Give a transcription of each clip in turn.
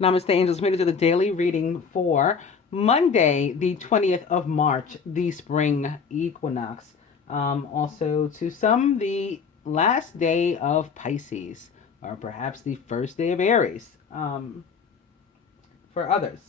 Namaste, angels. Made it to the daily reading for Monday, the 20th of March, the spring equinox. Also, to some, the last day of Pisces, or perhaps the first day of Aries for others.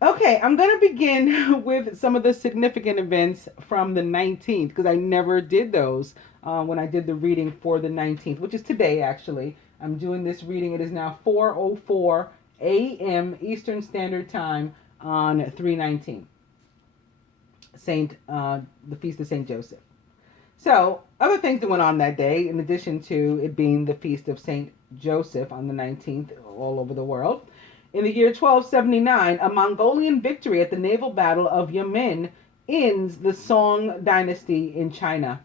Okay, I'm going to begin with some of the significant events from the 19th, because I never did those when I did the reading for the 19th, which is today, actually. I'm doing this reading. It is now 4:04 a.m. Eastern Standard Time on 3/19, the Feast of Saint Joseph. So, other things that went on that day, in addition to it being the Feast of Saint Joseph on the 19th all over the world. In the year 1279, a Mongolian victory at the naval battle of Yamen ends the Song dynasty in China.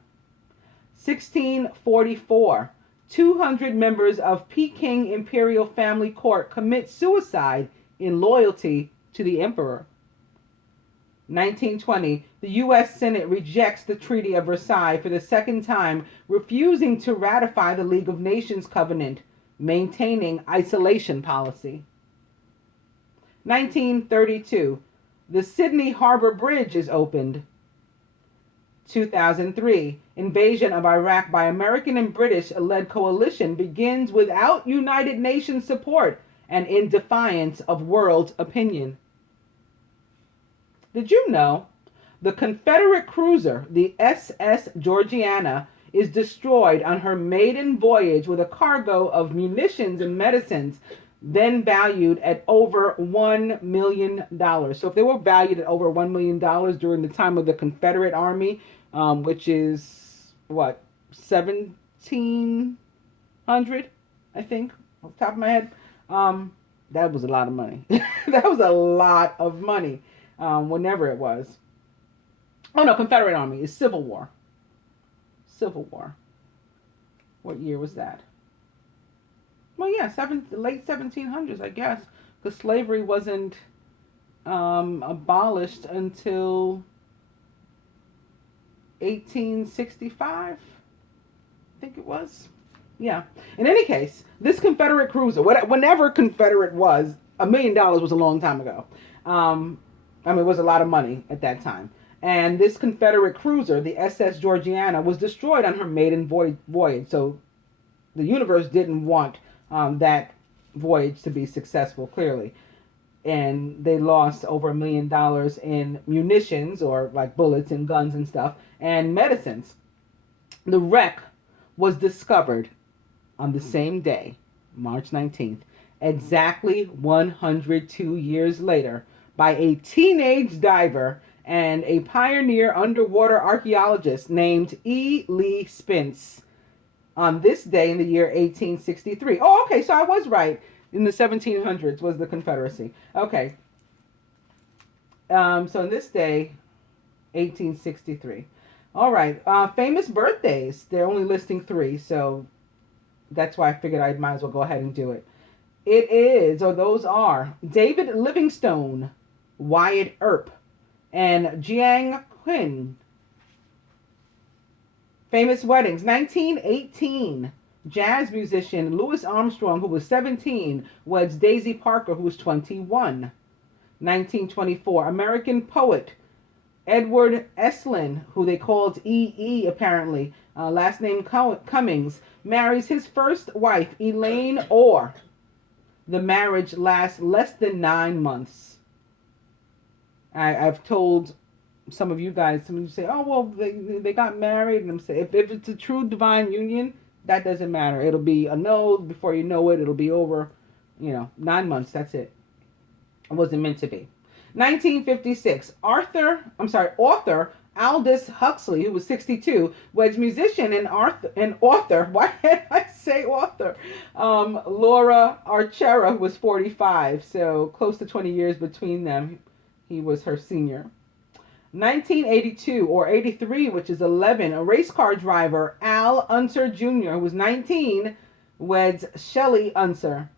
1644, 200 members of Peking imperial family court commit suicide in loyalty to the emperor. 1920, the U.S. Senate rejects the Treaty of Versailles for the second time, refusing to ratify the League of Nations Covenant, maintaining isolation policy. 1932, the Sydney Harbor Bridge is opened. 2003, invasion of Iraq by American and British-led coalition begins without United Nations support and in defiance of world opinion. Did you know the Confederate cruiser, the SS Georgiana, is destroyed on her maiden voyage with a cargo of munitions and medicines, then valued at over $1 million. So if they were valued at over $1 million during the time of the Confederate Army, which is, 1700, I think, off the top of my head, that was a lot of money. That was a lot of money, whenever it was. Oh, no, Confederate Army is Civil War. Civil War. What year was that? Well, yeah, late 1700s, I guess, because slavery wasn't abolished until 1865, I think it was. Yeah. In any case, this Confederate cruiser, whenever Confederate was, $1 million was a long time ago. It was a lot of money at that time. And this Confederate cruiser, the SS Georgiana, was destroyed on her maiden voyage. So the universe didn't want that voyage to be successful, clearly. And they lost over $1 million in munitions, or like bullets and guns and stuff, and medicines. The wreck was discovered on the same day, March 19th, exactly 102 years later, by a teenage diver and a pioneer underwater archaeologist named E. Lee Spence on this day in the year 1863. Oh, okay, so I was right. In the 1700s was the Confederacy. Okay. So in this day, 1863. All right. Famous birthdays. They're only listing 3, so that's why I figured I might as well go ahead and do it. Those are David Livingstone, Wyatt Earp, and Jiang Qin. Famous weddings. 1918. Jazz musician Louis Armstrong, who was 17, weds Daisy Parker, who was 21. 1924. American poet Edward Estlin, who they called E.E. apparently, last name Cummings, marries his first wife, Elaine Orr. The marriage lasts less than 9 months. I've told some of you guys, some of you say, oh, well, they got married. And I'm saying, if it's a true divine union, that doesn't matter. It'll be a no. Before you know it, it'll be over. 9 months. That's it. It wasn't meant to be. 1956. Author Aldous Huxley, who was 62, weds musician and author. Why can't I say author? Laura Archera, who was 45. So close to 20 years between them. He was her senior. 1982 or 83, which is 11, a race car driver, Al Unser Jr., who was 19, weds Shelley Unser.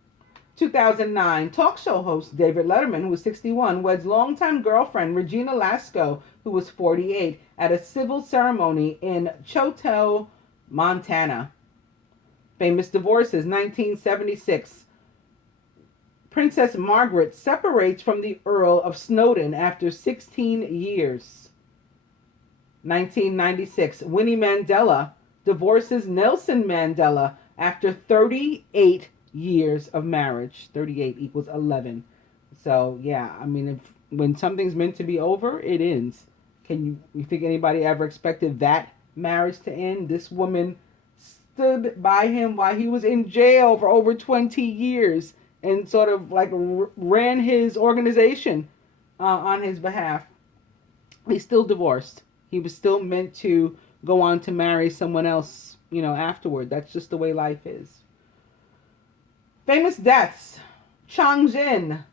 2009, talk show host David Letterman, who was 61, weds longtime girlfriend Regina Lasco, who was 48, at a civil ceremony in Choteau, Montana. Famous divorces. 1976, Princess Margaret separates from the Earl of Snowdon after 16 years. 1996, Winnie Mandela divorces Nelson Mandela after 38 years of marriage. 38 equals 11. So, yeah, I mean, when something's meant to be over, it ends. You think anybody ever expected that marriage to end? This woman stood by him while he was in jail for over 20 years and sort of like ran his organization on his behalf. They still divorced. He was still meant to go on to marry someone else, afterward. That's just the way life is. Famous deaths. Chang Jin,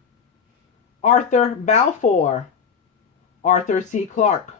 Arthur Balfour, Arthur C. Clarke.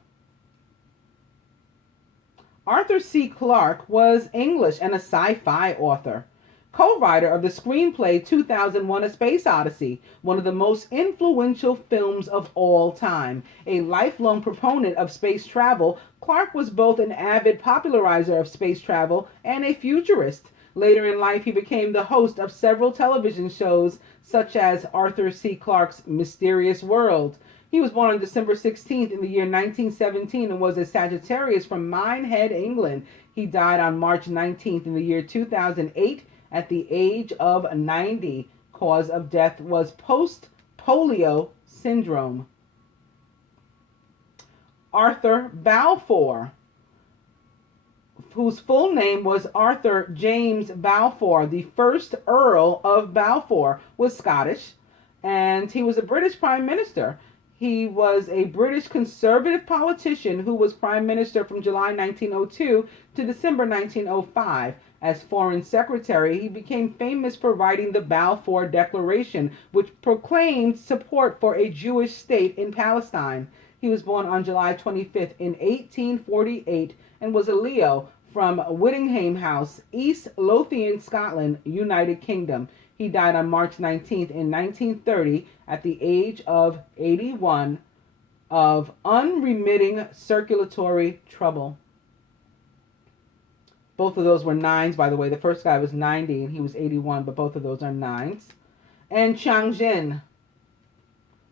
Arthur C. Clarke was English and a sci-fi author, co-writer of the screenplay 2001: A Space Odyssey, one of the most influential films of all time. A lifelong proponent of space travel, Clarke was both an avid popularizer of space travel and a futurist. Later in life, he became the host of several television shows, such as Arthur C. Clarke's Mysterious World. He was born on December 16th in the year 1917 and was a Sagittarius from Minehead, England. He died on March 19th in the year 2008 at the age of 90. Cause of death was post-polio syndrome. Arthur Balfour, whose full name was Arthur James Balfour, the first Earl of Balfour, was Scottish, and he was a British Prime Minister. He was a British conservative politician who was Prime Minister from July 1902 to December 1905. As Foreign Secretary, he became famous for writing the Balfour Declaration, which proclaimed support for a Jewish state in Palestine. He was born on July 25th in 1848 and was a Leo from Whittingham House, East Lothian, Scotland, United Kingdom. He died on March 19th in 1930 at the age of 81 of unremitting circulatory trouble. Both of those were nines, by the way. The first guy was 90 and he was 81, but both of those are nines. And Chang Jin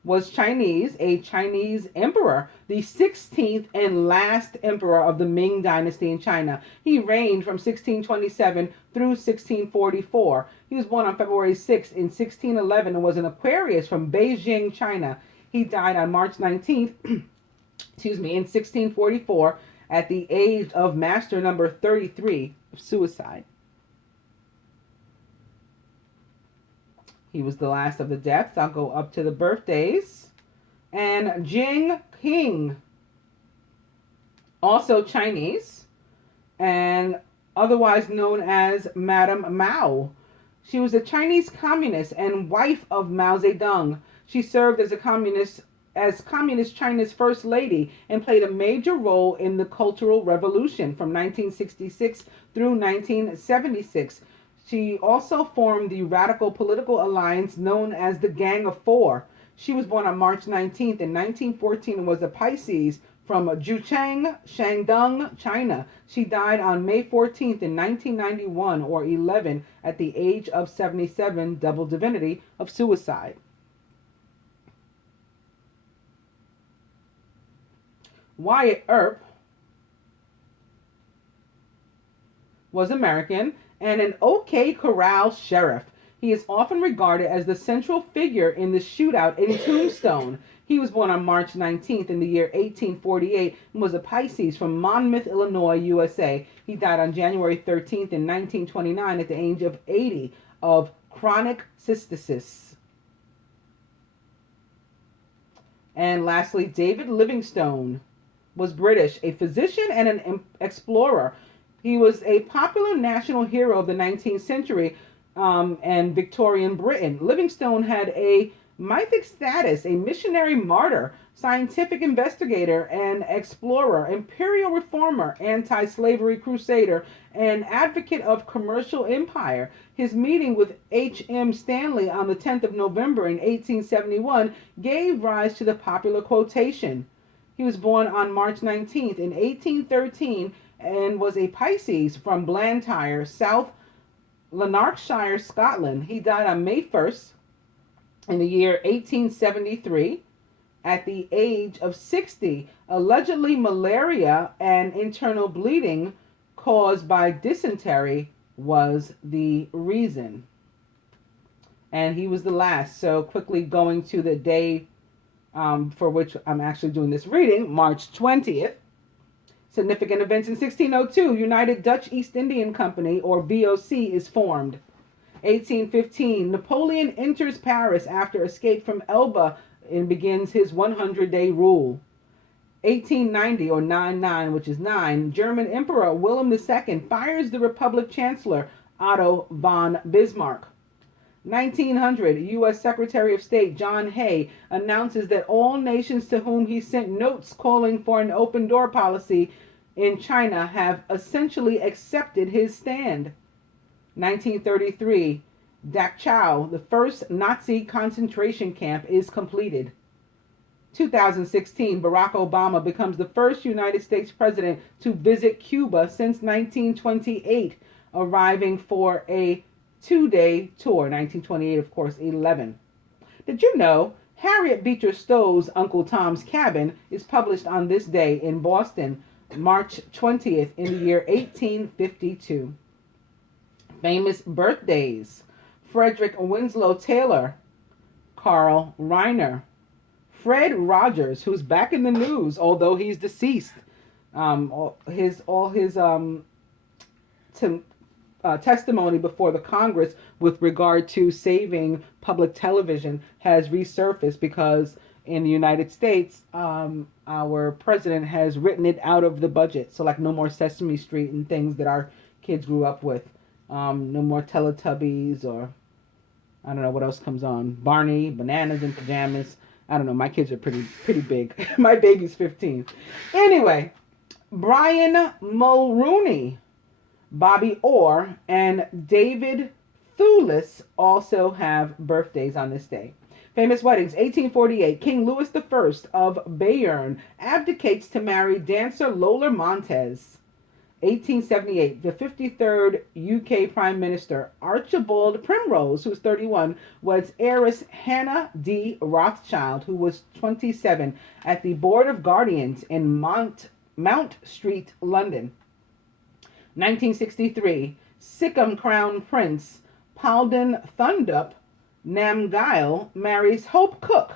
was Chinese, a Chinese emperor, the 16th and last emperor of the Ming Dynasty in China. He reigned from 1627 through 1644. He was born on February 6th in 1611 and was an Aquarius from Beijing, China. He died on March 19th, in 1644 at the age of master number 33 of suicide. He was the last of the deaths. I'll go up to the birthdays. And Jing Qing, also Chinese, and otherwise known as Madame Mao. She was a Chinese communist and wife of Mao Zedong. She served as Communist China's first lady and played a major role in the Cultural Revolution from 1966 through 1976. She also formed the radical political alliance known as the Gang of Four. She was born on March 19th in 1914 and was a Pisces from Jucheng, Shandong, China. She died on May 14th in 1991 or 11 at the age of 77, double divinity of suicide. Wyatt Earp was American and an OK Corral sheriff. He is often regarded as the central figure in the shootout in Tombstone. He was born on March 19th in the year 1848 and was a Pisces from Monmouth, Illinois, USA. He died on January 13th in 1929 at the age of 80 of chronic cystitis. And lastly, David Livingstone was British, a physician and an explorer. He was a popular national hero of the 19th century and Victorian Britain. Livingstone had a mythic status, a missionary martyr, scientific investigator and explorer, imperial reformer, anti-slavery crusader, and advocate of commercial empire. His meeting with H.M. Stanley on the 10th of November in 1871 gave rise to the popular quotation. He was born on March 19th in 1813 and was a Pisces from Blantyre, South Lanarkshire, Scotland. He died on May 1st In the year 1873, at the age of 60, allegedly malaria and internal bleeding caused by dysentery was the reason. And he was the last. So quickly going to the day for which I'm actually doing this reading, March 20th. Significant events in 1602, United Dutch East Indian Company, or VOC, is formed. 1815, Napoleon enters Paris after escape from Elba and begins his 100-day rule. 1890, or 99, which is 9, German Emperor Wilhelm II fires the Republic Chancellor Otto von Bismarck. 1900, U.S. Secretary of State John Hay announces that all nations to whom he sent notes calling for an open door policy in China have essentially accepted his stand. 1933, Dachau, the first Nazi concentration camp, is completed. 2016, Barack Obama becomes the first United States president to visit Cuba since 1928, arriving for a 2-day tour. 1928, of course, 11. Did you know Harriet Beecher Stowe's Uncle Tom's Cabin is published on this day in Boston, March 20th in the year 1852. Famous birthdays: Frederick Winslow Taylor, Carl Reiner, Fred Rogers, who's back in the news, although he's deceased. All his testimony before the Congress with regard to saving public television has resurfaced because in the United States, our president has written it out of the budget. So like no more Sesame Street and things that our kids grew up with. No more Teletubbies, or I don't know what else comes on. Barney, Bananas in Pajamas. I don't know. My kids are pretty big. My baby's 15. Anyway, Brian Mulrooney, Bobby Orr, and David Thewlis also have birthdays on this day. Famous weddings: 1848, King Louis I of Bayern abdicates to marry dancer Lola Montez. 1878, the 53rd UK Prime Minister Archibald Primrose, who's 31, weds heiress Hannah D. Rothschild, who was 27, at the Board of Guardians in Mount Street, London. 1963, Sikkim Crown Prince Palden Thundup Namgyal marries Hope Cook.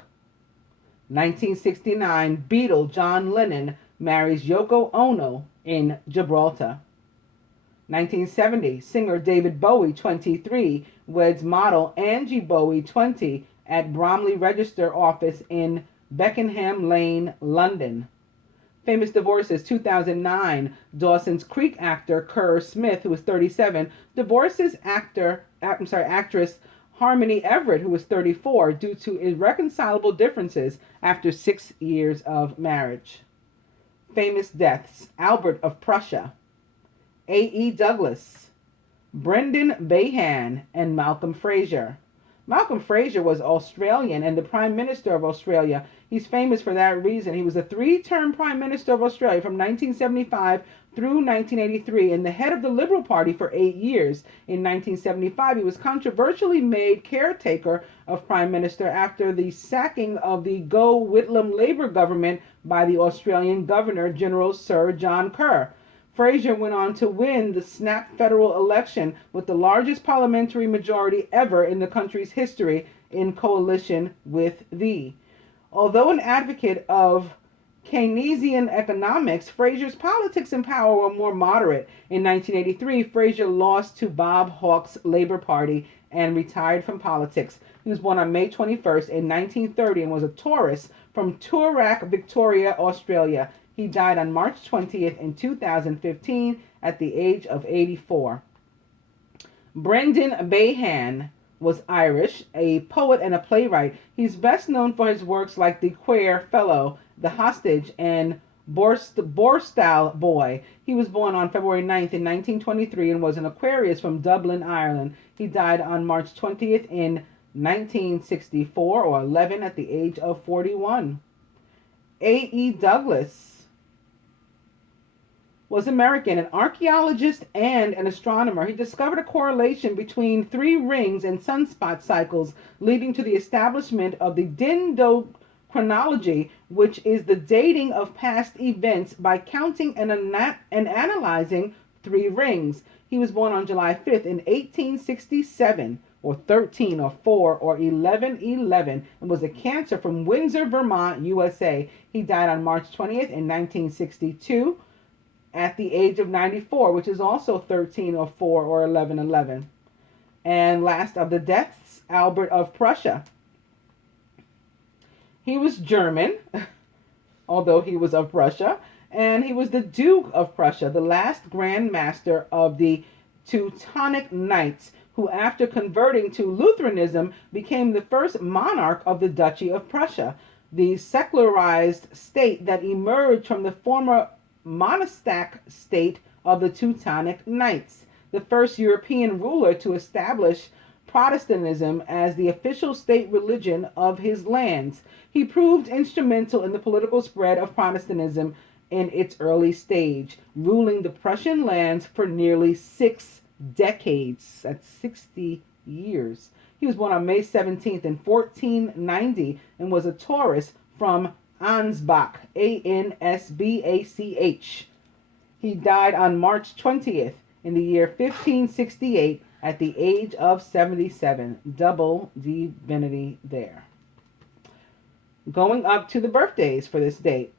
1969, Beatle John Lennon marries Yoko Ono in Gibraltar. 1970, singer David Bowie, 23, weds model Angie Bowie, 20, at Bromley Register Office in Beckenham Lane, London. Famous divorces: 2009, Dawson's Creek actor Kerr Smith, who was 37, divorces actress Harmony Everett, who was 34, due to irreconcilable differences after 6 years of marriage. Famous deaths: Albert of Prussia, A.E. Douglas, Brendan Behan, and Malcolm Fraser. Malcolm Fraser was Australian and the Prime Minister of Australia. He's famous for that reason. He was a 3-term Prime Minister of Australia from 1975 through 1983 and the head of the Liberal Party for 8 years. In 1975, he was controversially made caretaker of Prime Minister after the sacking of the Gough Whitlam Labour government by the Australian Governor-General Sir John Kerr. Fraser went on to win the snap federal election with the largest parliamentary majority ever in the country's history in coalition with the. Although an advocate of Keynesian economics, Fraser's politics and power were more moderate. In 1983, Fraser lost to Bob Hawke's Labour Party and retired from politics. He was born on May 21st in 1930 and was a Taurus from Toorak, Victoria, Australia. He died on March 20th in 2015 at the age of 84. Brendan Behan was Irish, a poet and a playwright. He's best known for his works like The Queer Fellow, The Hostage, and Borstal Boy. He was born on February 9th in 1923 and was an Aquarius from Dublin, Ireland. He died on March 20th in 1964, or 11, at the age of 41. A.E. Douglas was American, an archaeologist and an astronomer. He discovered a correlation between three rings and sunspot cycles, leading to the establishment of the dendrochronology, which is the dating of past events by counting and analyzing three rings. He was born on July 5th in 1867, or 13 or 4 or 1111, and was a Cancer from Windsor, Vermont, USA. He died on March 20th in 1962 at the age of 94, which is also 13 or 4 or 1111. And last of the deaths, Albert of Prussia. He was German, although he was of Prussia, and he was the Duke of Prussia, the last Grand Master of the Teutonic Knights, who after converting to Lutheranism became the first monarch of the Duchy of Prussia, the secularized state that emerged from the former monastic state of the Teutonic Knights, the first European ruler to establish Protestantism as the official state religion of his lands. He proved instrumental in the political spread of Protestantism in its early stage, ruling the Prussian lands for nearly 6 decades. That's 60 years. He was born on May 17th in 1490 and was a Taurus from Ansbach, Ansbach. He died on March 20th in the year 1568 at the age of 77. Double divinity there. Going up to the birthdays for this date.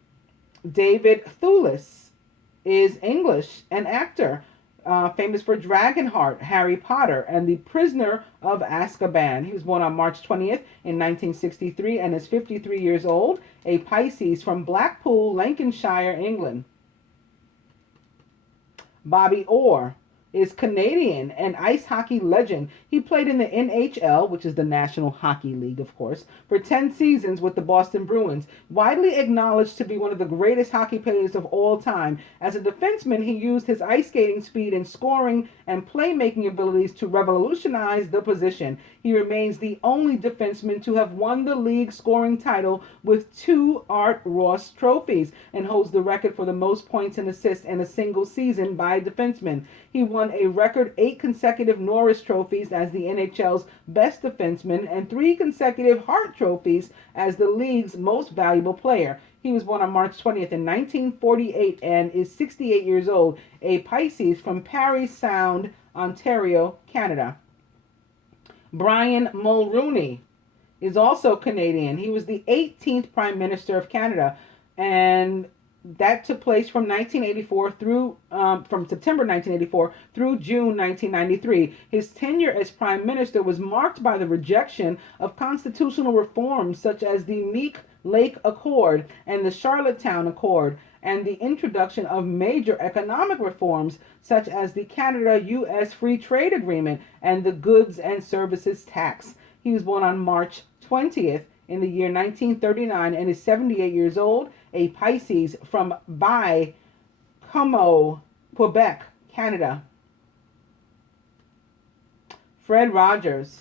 David Thewlis is English, an actor, famous for Dragonheart, Harry Potter, and The Prisoner of Azkaban. He was born on March 20th in 1963 and is 53 years old, a Pisces from Blackpool, Lancashire, England. Bobby Orr is Canadian, an ice hockey legend. He played in the NHL, which is the National Hockey League, of course, for 10 seasons with the Boston Bruins. Widely acknowledged to be one of the greatest hockey players of all time. As a defenseman, he used his ice skating speed and scoring and playmaking abilities to revolutionize the position. He remains the only defenseman to have won the league scoring title with 2 Art Ross trophies and holds the record for the most points and assists in a single season by a defenseman. He won a record 8 consecutive Norris trophies as the NHL's best defenseman and 3 consecutive Hart trophies as the league's most valuable player. He was born on March 20th in 1948 and is 68 years old, a Pisces from Parry Sound, Ontario, Canada. Brian Mulroney is also Canadian. He was the 18th Prime Minister of Canada, and that took place from 1984 through from September 1984 through June 1993. His tenure as Prime Minister was marked by the rejection of constitutional reforms such as the Meek Lake Accord and the Charlottetown Accord, and the introduction of major economic reforms such as the Canada-U.S. Free Trade Agreement and the Goods and Services Tax. He was born on March 20th in the year 1939 and is 78 years old, a Pisces from Baie-Comeau, Quebec, Canada. Fred Rogers,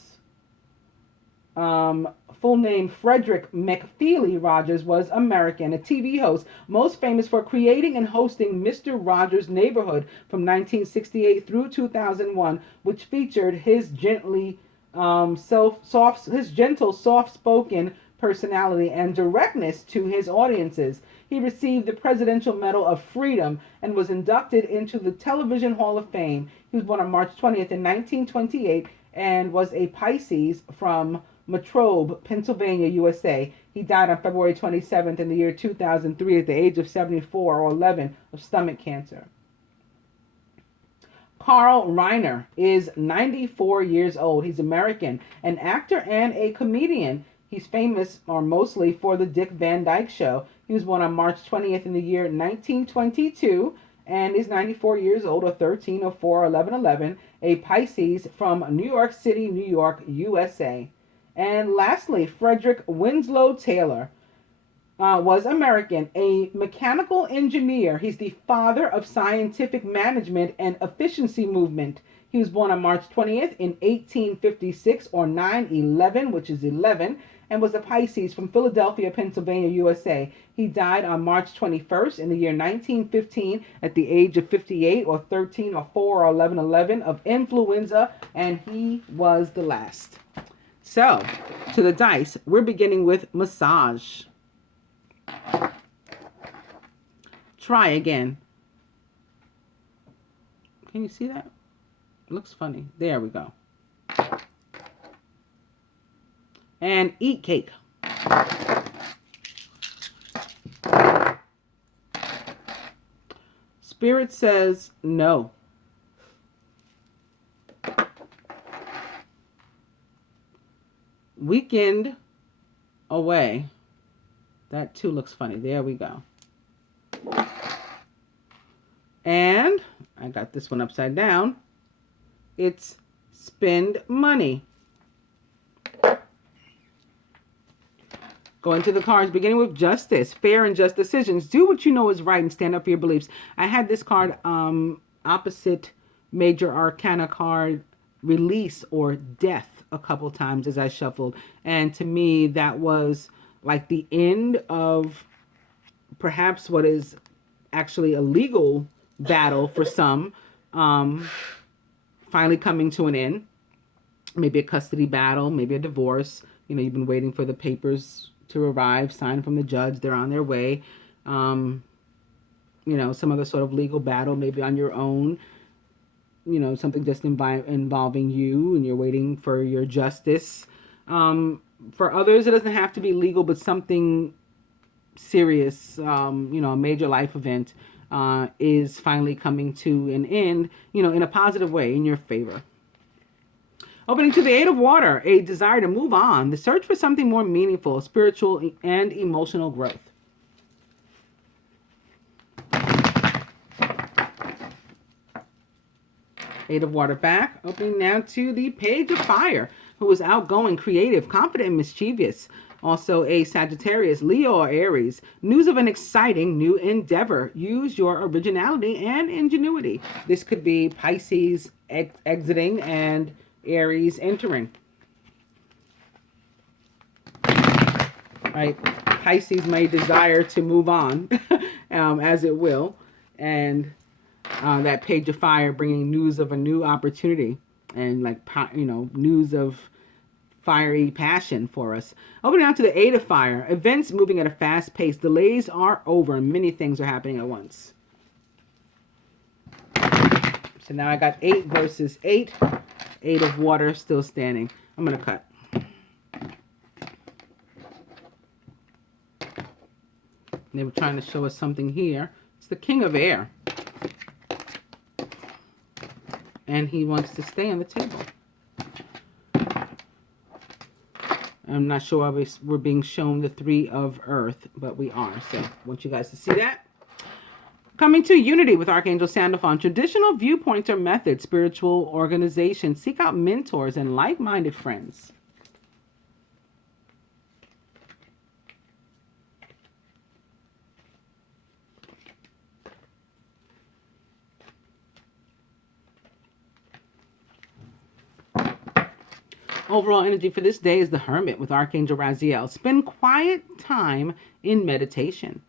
full name Frederick McFeely Rogers, was American, a TV host, most famous for creating and hosting Mr. Rogers' Neighborhood from 1968 through 2001, which featured his gentle, soft-spoken personality and directness to his audiences. He received the Presidential Medal of Freedom and was inducted into the Television Hall of Fame. He was born on March 20th in 1928 and was a Pisces from Latrobe, Pennsylvania, USA. He died on February 27th in the year 2003 at the age of 74 or 11 of stomach cancer. Carl Reiner is 94 years old. He's American, an actor and a comedian. He's famous or mostly for the Dick Van Dyke Show. He was born on March 20th in the year 1922 and is 94 years old, or 13 or 4 or 1111, a Pisces from New York City, New York, USA. And lastly, Frederick Winslow Taylor was American, a mechanical engineer. He's the father of scientific management and efficiency movement. He was born on March 20th in 1856, or 9/11, which is 11, and was a Pisces from Philadelphia, Pennsylvania, USA. He died on March 21st in the year 1915 at the age of 58, or 13, or 4, or 11/11 of influenza, and he was the last. So, to the dice, we're beginning with massage. Try again. Can you see that? It looks funny. There we go. And eat cake. Spirit says no. Weekend away. That too looks funny. There we go. And I got this one upside down. It's spend money. Going to the cards, beginning with justice. Fair and just decisions. Do what you know is right and stand up for your beliefs. I had this card opposite major arcana card, release or death, a couple times as I shuffled. And to me, that was like the end of perhaps what is actually a legal battle for some, finally coming to an end. Maybe a custody battle, maybe a divorce. You know, you've been waiting for the papers to arrive, signed from the judge, they're on their way. You know, some other sort of legal battle, maybe on your own. You know, something just involving you, and you're waiting for your justice. For others, it doesn't have to be legal, but something serious, you know, a major life event is finally coming to an end, you know, in a positive way, in your favor. Opening to the Eight of Water, a desire to move on, the search for something more meaningful, spiritual and emotional growth. Eight of Water back. Opening now to the Page of Fire, who is outgoing, creative, confident, and mischievous. Also a Sagittarius, Leo, or Aries. News of an exciting new endeavor. Use your originality and ingenuity. This could be Pisces exiting and Aries entering. Right? Pisces may desire to move on, as it will. And that Page of Fire bringing news of a new opportunity. And like, you know, news of fiery passion for us. Opening out to the Eight of Fire. Events moving at a fast pace. Delays are over. Many things are happening at once. So now I got 8 versus 8. Eight of Water still standing. I'm going to cut. They were trying to show us something here. It's the King of Air. And he wants to stay on the table. I'm not sure why we're being shown the Three of Earth, but we are. So I want you guys to see that. Coming to unity with Archangel Sandalphon. Traditional viewpoints or methods, spiritual organization. Seek out mentors and like-minded friends. Overall energy for this day is the Hermit with Archangel Raziel. Spend quiet time in meditation.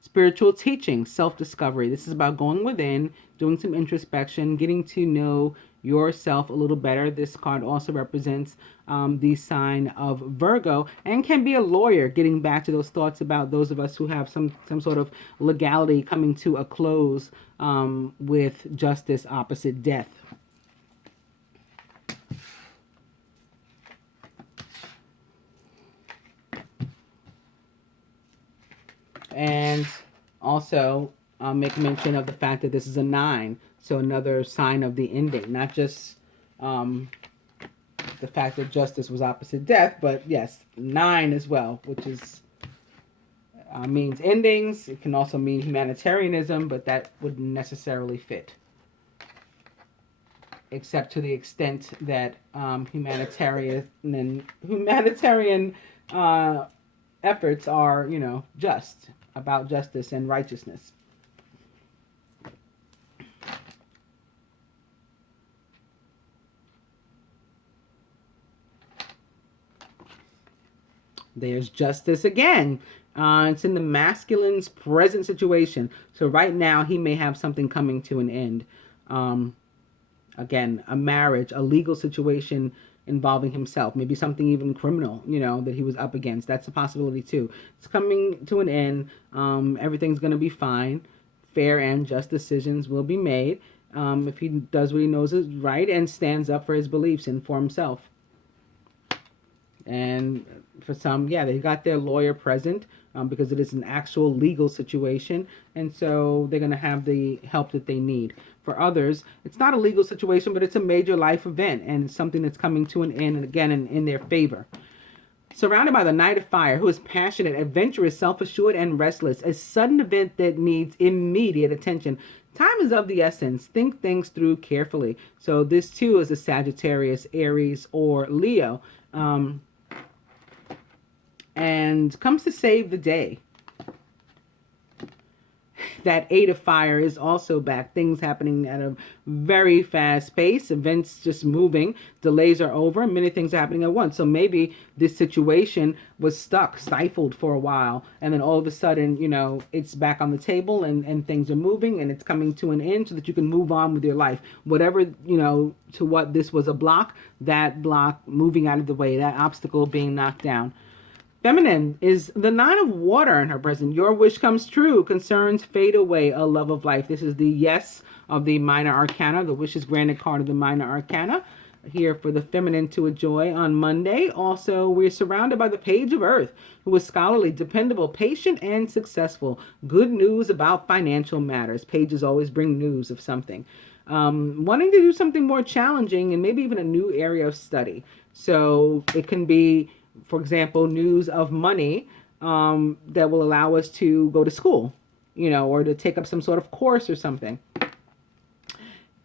Spiritual teaching, self-discovery. This is about going within, doing some introspection, getting to know yourself a little better. This card also represents the sign of Virgo and can be a lawyer, getting back to those thoughts about those of us who have some sort of legality coming to a close with justice opposite death. And also make mention of the fact that this is a 9, so another sign of the ending, not just the fact that justice was opposite death, but yes, 9 as well, which is means endings. It can also mean humanitarianism, but that wouldn't necessarily fit, except to the extent that humanitarian efforts are, you know, just about justice and righteousness. There's justice again. It's in the masculine's present situation. So right now he may have something coming to an end. Again, a marriage, a legal situation involving himself, maybe something even criminal, that he was up against. That's a possibility too. It's coming to an end. Everything's going to be fine. Fair and just decisions will be made if he does what he knows is right and stands up for his beliefs and for himself. And for some, yeah, they got their lawyer present because it is an actual legal situation. And so they're going to have the help that they need. For others, it's not a legal situation, but it's a major life event and it's something that's coming to an end and again in their favor. Surrounded by the Knight of Fire, who is passionate, adventurous, self-assured, and restless, a sudden event that needs immediate attention. Time is of the essence. Think things through carefully. So this too is a Sagittarius, Aries, or Leo. And comes to save the day. That 8 of Fire is also back. Things happening at a very fast pace. Events just moving. Delays are over. Many things are happening at once. So maybe this situation was stuck, stifled for a while. And then all of a sudden, it's back on the table and things are moving and it's coming to an end so that you can move on with your life. Whatever, to what this was a block, that block moving out of the way, that obstacle being knocked down. Feminine is the 9 of Water in her present. Your wish comes true. Concerns fade away. A love of life. This is the yes of the Minor Arcana. The wish is granted card of the Minor Arcana. Here for the feminine to enjoy on Monday. Also, we're surrounded by the Page of Earth, who is scholarly, dependable, patient, and successful. Good news about financial matters. Pages always bring news of something. Wanting to do something more challenging and maybe even a new area of study. So it can be, for example, news of money that will allow us to go to school, or to take up some sort of course or something.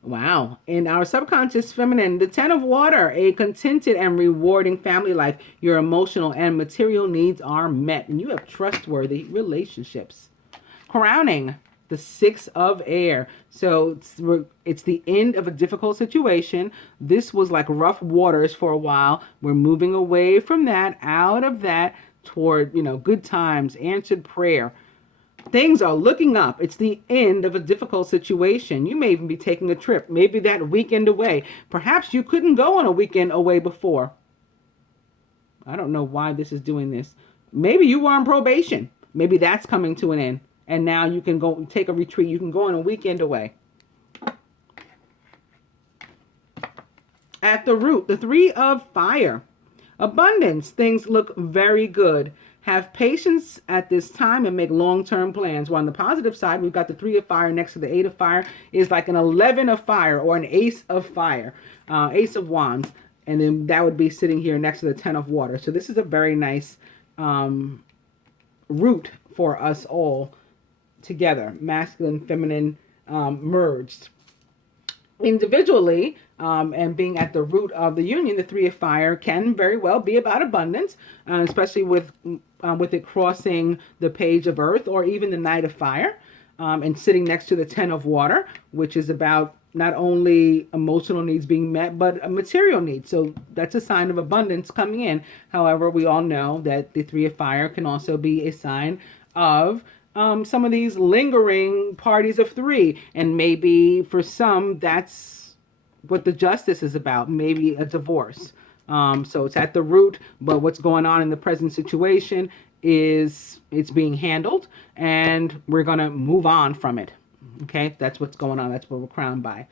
Wow. In our subconscious feminine, the 10 of Water, a contented and rewarding family life. Your emotional and material needs are met, and you have trustworthy relationships. Crowning, the 6 of Air. So it's the end of a difficult situation. This was like rough waters for a while. We're moving away from that, out of that, toward, good times, answered prayer. Things are looking up. It's the end of a difficult situation. You may even be taking a trip, maybe that weekend away. Perhaps you couldn't go on a weekend away before. I don't know why this is doing this. Maybe you were on probation. Maybe that's coming to an end. And now you can go take a retreat. You can go on a weekend away. At the root, the 3 of Fire. Abundance. Things look very good. Have patience at this time and make long-term plans. Well, on the positive side, we've got the 3 of Fire next to the 8 of Fire is like an 11 of Fire or an Ace of Fire, Ace of Wands. And then that would be sitting here next to the 10 of Water. So this is a very nice root for us all together. Masculine, feminine, merged. Individually, and being at the root of the union, the 3 of Fire can very well be about abundance, especially with it crossing the Page of Earth or even the Knight of Fire, and sitting next to the 10 of Water, which is about not only emotional needs being met, but a material needs. So that's a sign of abundance coming in. However, we all know that the 3 of Fire can also be a sign of some of these lingering parties of 3. And maybe for some, that's what the justice is about. Maybe a divorce. So it's at the root, but what's going on in the present situation is it's being handled and we're going to move on from it. Okay, that's what's going on. That's what we're crowned by.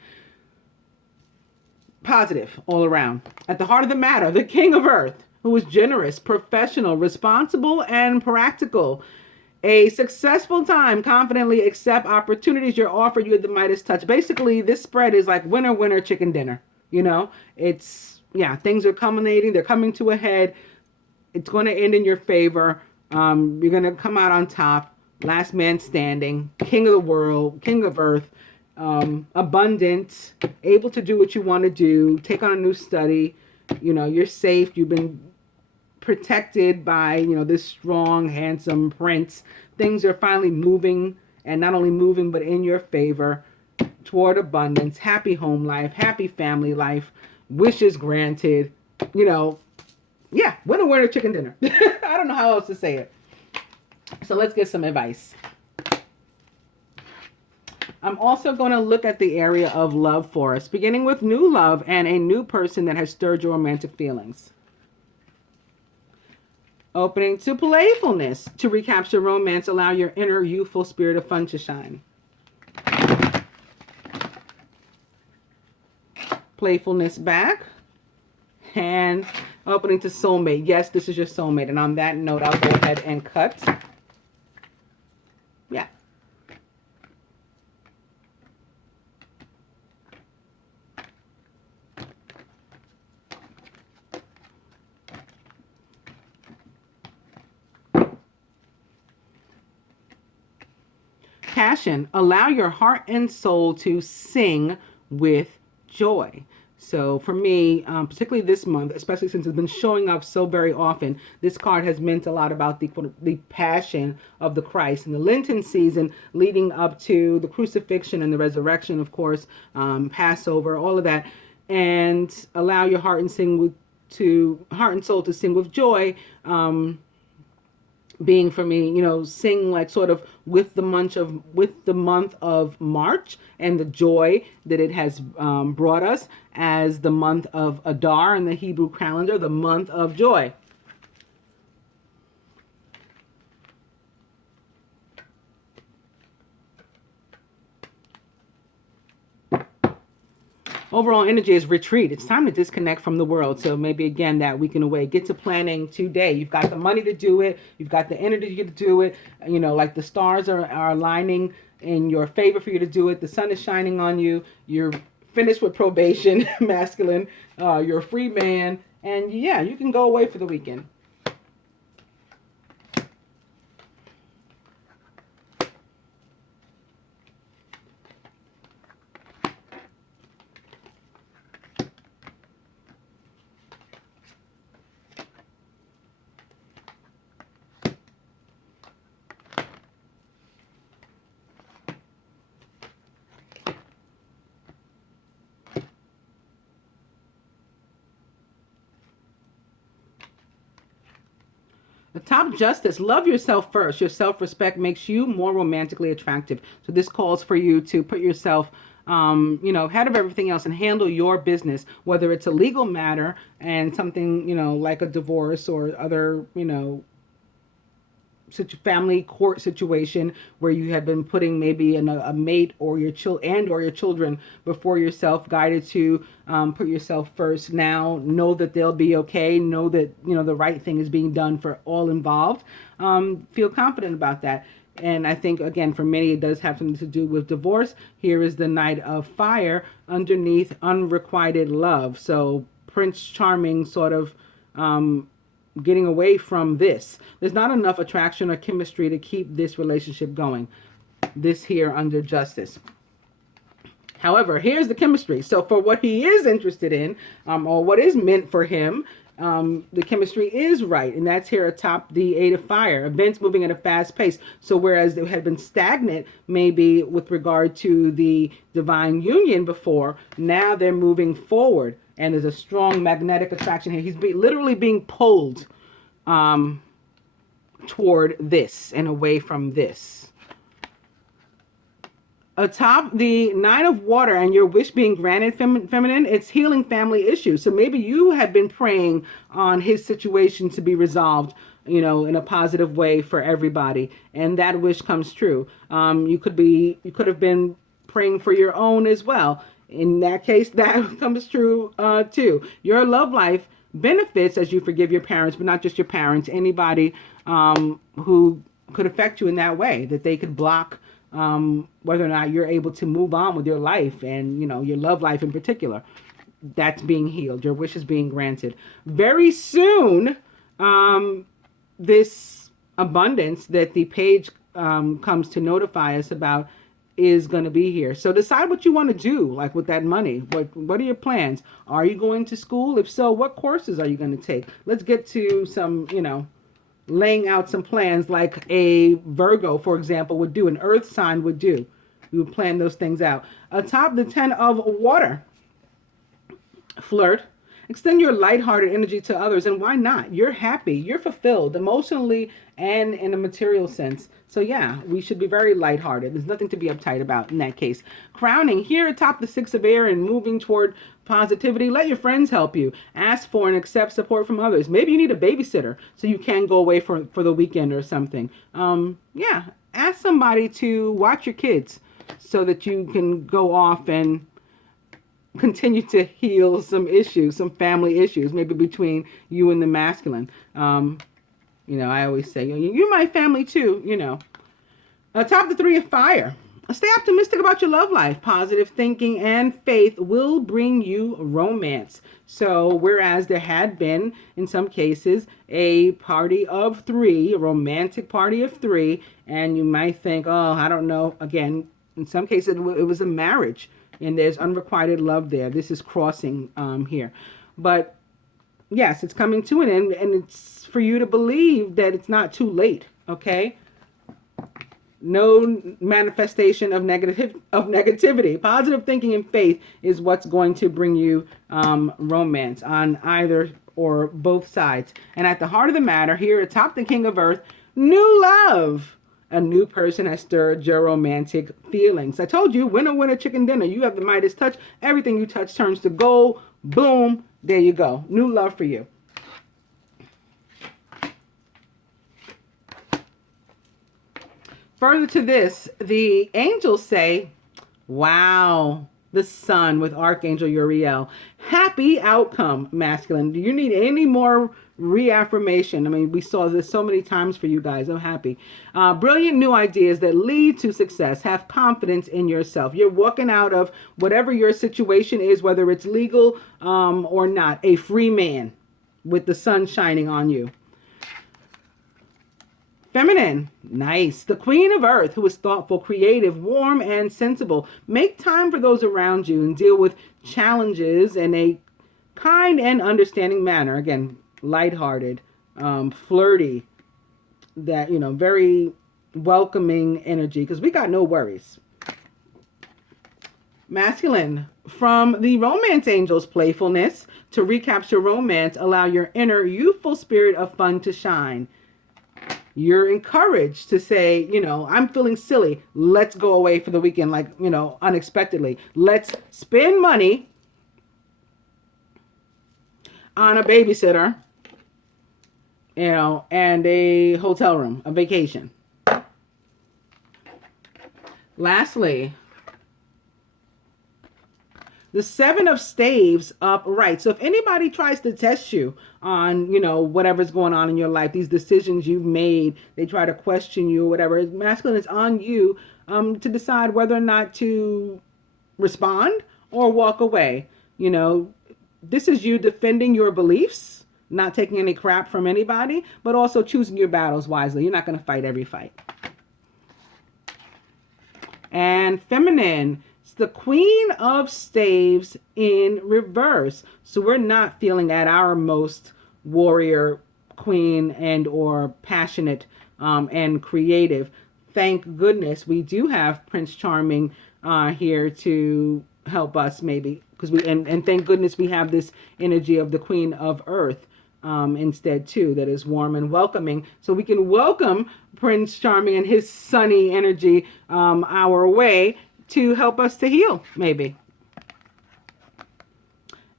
Positive all around. At the heart of the matter, the King of Earth, who is generous, professional, responsible, and practical. A successful time. Confidently accept opportunities you're offered. You had the Midas touch. Basically, this spread is like winner, winner, chicken dinner. It's, things are culminating. They're coming to a head. It's going to end in your favor. You're going to come out on top. Last man standing. King of the world. King of Earth. Abundant. Able to do what you want to do. Take on a new study. You're safe. You've been protected by, this strong, handsome prince. Things are finally moving, and not only moving, but in your favor toward abundance, happy home life, happy family life, wishes granted, winner, winner, chicken dinner. I don't know how else to say it. So let's get some advice. I'm also going to look at the area of love for us, beginning with new love and a new person that has stirred your romantic feelings. Opening to playfulness to recapture romance, allow your inner youthful spirit of fun to shine. Playfulness back. And opening to soulmate. Yes, this is your soulmate. And on that note, I'll go ahead and cut. Yeah. Passion. Allow your heart and soul to sing with joy. So for me, particularly this month, especially since it's been showing up so very often, this card has meant a lot about the passion of the Christ. In the Lenten season leading up to the crucifixion and the resurrection, of course, Passover, all of that, and allow your heart and soul to sing with joy. Being for me, sing like sort of with the month of March and the joy that it has brought us as the month of Adar in the Hebrew calendar, the month of joy. Overall energy is retreat. It's time to disconnect from the world. So maybe again that weekend away, get to planning today. You've got the money to do it. You've got the energy to do it. Like the stars are aligning in your favor for you to do it. The sun is shining on you. You're finished with probation, masculine. You're a free man. And yeah, you can go away for the weekend. The top justice, love yourself first. Your self-respect makes you more romantically attractive. So this calls for you to put yourself, ahead of everything else and handle your business, whether it's a legal matter and something, like a divorce or other, family court situation where you have been putting maybe a mate or your children before yourself, guided to put yourself first. Now know that they'll be okay. Know that the right thing is being done for all involved. Feel confident about that. And I think, again, for many, it does have something to do with divorce. Here is the Knight of Fire underneath unrequited love. So Prince Charming sort of getting away from this. There's not enough attraction or chemistry to keep this relationship going. This here under justice. However, here's the chemistry. So for what he is interested in, or what is meant for him, the chemistry is right. And that's here atop the Eight of Fire. Events moving at a fast pace. So whereas they had been stagnant, maybe with regard to the divine union before, now they're moving forward. And there's a strong magnetic attraction here. He's literally being pulled toward this and away from this. Atop the Nine of Water and your wish being granted, feminine, it's healing family issues. So maybe you had been praying on his situation to be resolved, in a positive way for everybody. And that wish comes true. You could have been praying for your own as well. In that case, that comes true too. Your love life benefits as you forgive your parents, but not just your parents, anybody who could affect you in that way, that they could block whether or not you're able to move on with your life and, your love life in particular. That's being healed. Your wish is being granted. Very soon, this abundance that the page comes to notify us about is going to be here. So decide what you want to do, like with that money. What are your plans? Are you going to school? If so, what courses are you going to take? Let's get to some, laying out some plans like a Virgo, for example, would do, an earth sign would do. You would plan those things out. Atop the 10 of Water, flirt. extend your lighthearted energy to others. And why not? You're happy. You're fulfilled emotionally and in a material sense. So yeah, we should be very lighthearted. There's nothing to be uptight about in that case. Crowning here atop the Six of Air and moving toward positivity. Let your friends help you. Ask for and accept support from others. Maybe you need a babysitter so you can go away for the weekend or something. Yeah, ask somebody to watch your kids so that you can go off and continue to heal some issues, some family issues, maybe between you and the masculine. I always say, you're my family too, Atop the Three of Fire. Stay optimistic about your love life. Positive thinking and faith will bring you romance. So whereas there had been, in some cases, a party of three, a romantic party of three, and you might think, oh, I don't know. Again, in some cases, it was a marriage, and there's unrequited love there. This is crossing here. But yes, it's coming to an end, and it's for you to believe that it's not too late, okay? No manifestation of negativity. Positive thinking and faith is what's going to bring you romance on either or both sides. And at the heart of the matter, here atop the King of Earth, new love. A new person has stirred your romantic feelings. I told you, winner, winner, chicken dinner. You have the Midas touch. Everything you touch turns to gold. Boom. There you go. New love for you. Further to this, the angels say, wow, the sun with Archangel Uriel. Happy outcome, masculine. Do you need any more reaffirmation? I mean, we saw this so many times for you guys. I'm happy. Brilliant new ideas that lead to success. Have confidence in yourself. You're walking out of whatever your situation is, whether it's legal or not, a free man with the sun shining on you. Feminine, nice. The Queen of Earth, who is thoughtful, creative, warm, and sensible. Make time for those around you and deal with challenges in a kind and understanding manner. Again, lighthearted, flirty, that, very welcoming energy, because we got no worries. Masculine, from the romance angels' playfulness to recapture romance, allow your inner youthful spirit of fun to shine. You're encouraged to say, I'm feeling silly. Let's go away for the weekend, like, unexpectedly. Let's spend money on a babysitter, and a hotel room, a vacation. Lastly, the Seven of Staves upright. So if anybody tries to test you on, whatever's going on in your life, these decisions you've made, they try to question you or whatever, masculine is on you to decide whether or not to respond or walk away. This is you defending your beliefs, not taking any crap from anybody, but also choosing your battles wisely. You're not going to fight every fight. And feminine, it's the Queen of Staves in reverse. So we're not feeling at our most warrior, queen, and or passionate and creative. Thank goodness we do have Prince Charming here to help us, maybe, because and thank goodness we have this energy of the Queen of Earth instead too, that is warm and welcoming, so we can welcome Prince Charming and his sunny energy our way to help us to heal, maybe.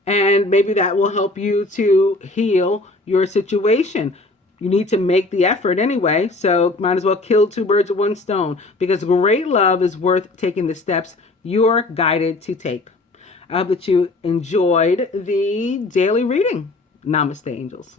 And maybe that will help you to heal your situation. You need to make the effort anyway, so might as well kill two birds with one stone, because great love is worth taking the steps you're guided to take. I hope that you enjoyed the daily reading. Namaste, angels.